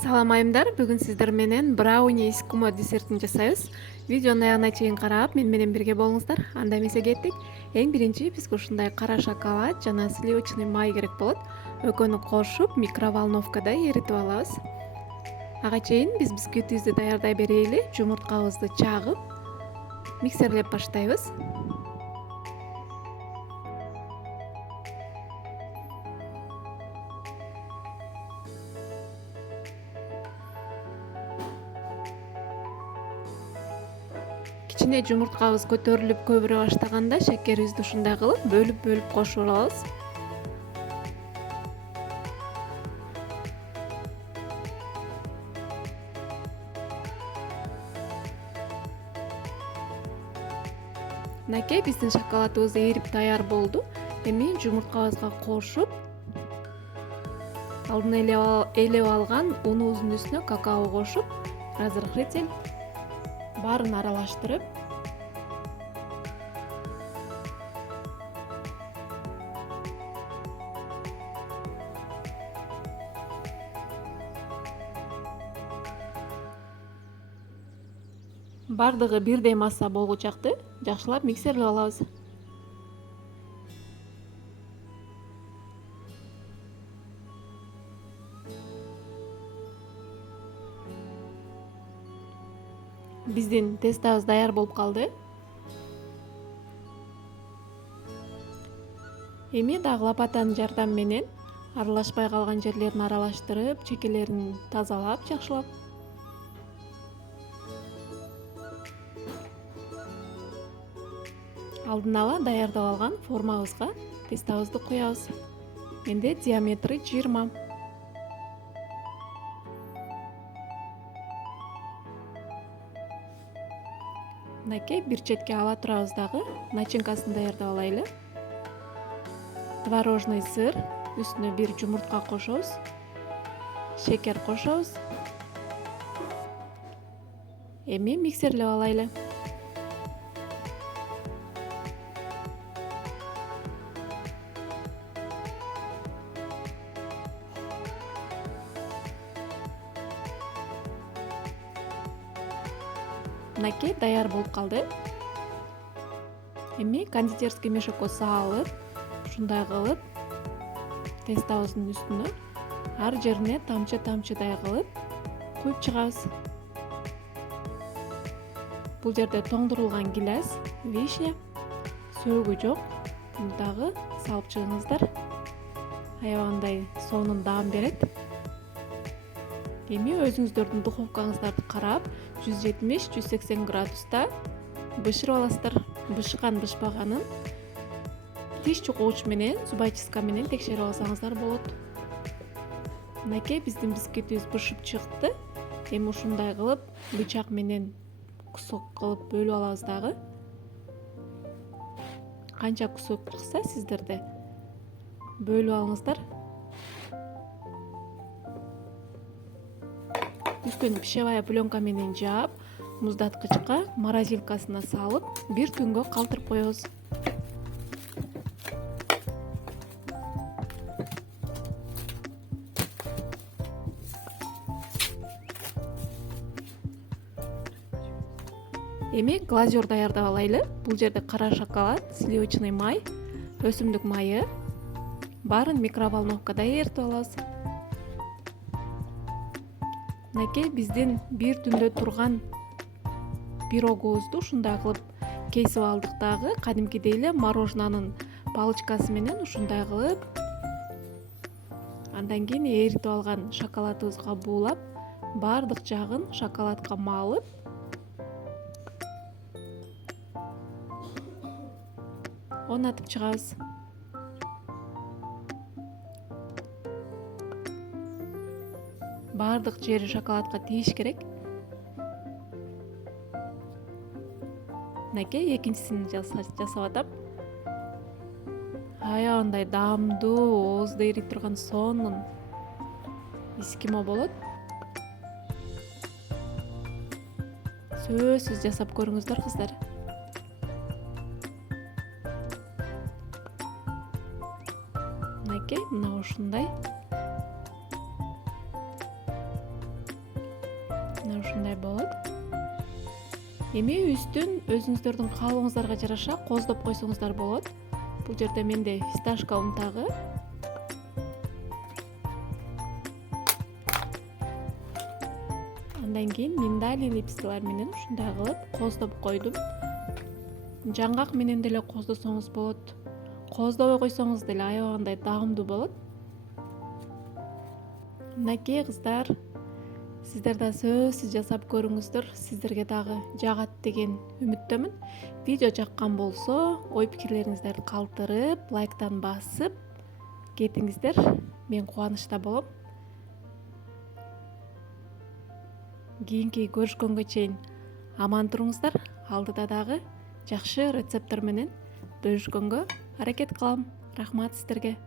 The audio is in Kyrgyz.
Салам айымдар, бүгүн сиздер менен брауни эскумо десертин жасайбыз. Видеонун аягына чейин карап, менен бирге болуңуздар. Анда эмесе кеттик. Эң биринчи бизге ушундай кара шоколад жана сливочный май керек болот. Экөөнү кошуп, микроволновкада эритип алабыз. Ага чейин биз бисквитибизди даярдай берели. Жумурткабызды чагып, миксерлеп баштайбыз. Кичине жумурткабыз көтөрүлүп көбүрө баштаганда шекерибизди ушундай кылып бөлүп кошуп алабыз. Мынакей биздин шоколадыбыз эрип даяр болду. Эми жумурткабызга кошуп, алдын эле алган унубуздун үстүнө какао кошуп, разрыхлитель баарын аралаштырып, бардыгы бирдей масса болгучакты жакшылап миксерлеп алабыз. Биздин тестабыз даяр болуп калды. Эми дагы лопатанын жардамы менен аралашпай калган жерлерин аралаштырып, чекелерин тазалап жакшылап. Алдын ала даярдап алган формабызга тестабызды куябыз. Менде диаметри 20. Мынакей бир четке ала турабыз дагы, начинкасын даярдап алайлы. Творожный сыр, үстүнө бир жумуртка кошобуз. Шекер кошобуз. Эми миксерлеп алайлы. Мынакей даяр болуп калды. Эми кондитерский мешокко салып, ушундай кылып тестабыздын үстүнө ар жерине тамчы-тамчыдай кылып куюп чыгабыз. Бул жерде тоңдурулган гилес, вишня, сөөгү жок. Муну дагы салып чыгыңыздар. Аябагандай сонун даам берет. Эми өзүңүздөрдүн духовкаңыздарды карап, 170-180 градуста бышырып аласыздар. Бышкан-бышпаганын тиш чукууч менен, зубочистка менен текшерип алсаңыздар болот. Мынакей биздин бисквитибиз бышып чыкты. Эми ушундай кылып бычак менен кусок кылып бөлүп алабыз дагы. Канча кусок чыкса сиздерде бөлүп алыңыздар. Үстүн пищевая пленка менен жаап, муздаткычка, морозилкасына салып, бир түнгө калтырып коебуз. Эми глазур даярдап алайлы. Бул жерде кара шоколад, сливочный май, өсүмдүк майы баарын микроволновкада эритип алабыз. Мынакей биздин бир түндө турган пирогубузду ушундай кылып кесип алдык дагы. Кадимкидей эле мороженонун палочкасы менен ушундай кылып, андан кийин эритип алган шоколадыбызга буулап, баардык жагын шоколадка малып, орнотуп чыгабыз. Баардык жери шоколадка тийиш керек. Мынакей экинчисин жасап атам. Аябагандай даамдуу, оозду эрип турган сонун эскимо болот. Сөзсүз жасап көрүңүздөр кыздар. Мынакей мына ушундай. ушундай болот. Эми үстүн өзүңүздөрдүн каалооңуздарга жараша коздоп койсоңуздар болот. Бул жерде менде фисташка унтагы, андан кийин миндаль лепесткалар менен ушундай кылып коздоп койдум. Жаңгак менен деле коздосоңуз болот. Коздобой койсоңуз деле аябагандай дагымдуу болот. Мынакей кыздар, сиздер да сөзсүз жасап көрүңүздөр. Сиздерге дагы жагат деген үмүттөмүн. Видео жаккан болсо, ой пикирлериңиздерди калтырып, лайктан басып кетиңиздер. Мен кубанычта болом. Кийинки көрүшкөнгө чейин аман туруңуздар. Алдыда дагы жакшы рецепттер менен бөлүшкөнгө аракет кылам. Рахмат сиздерге.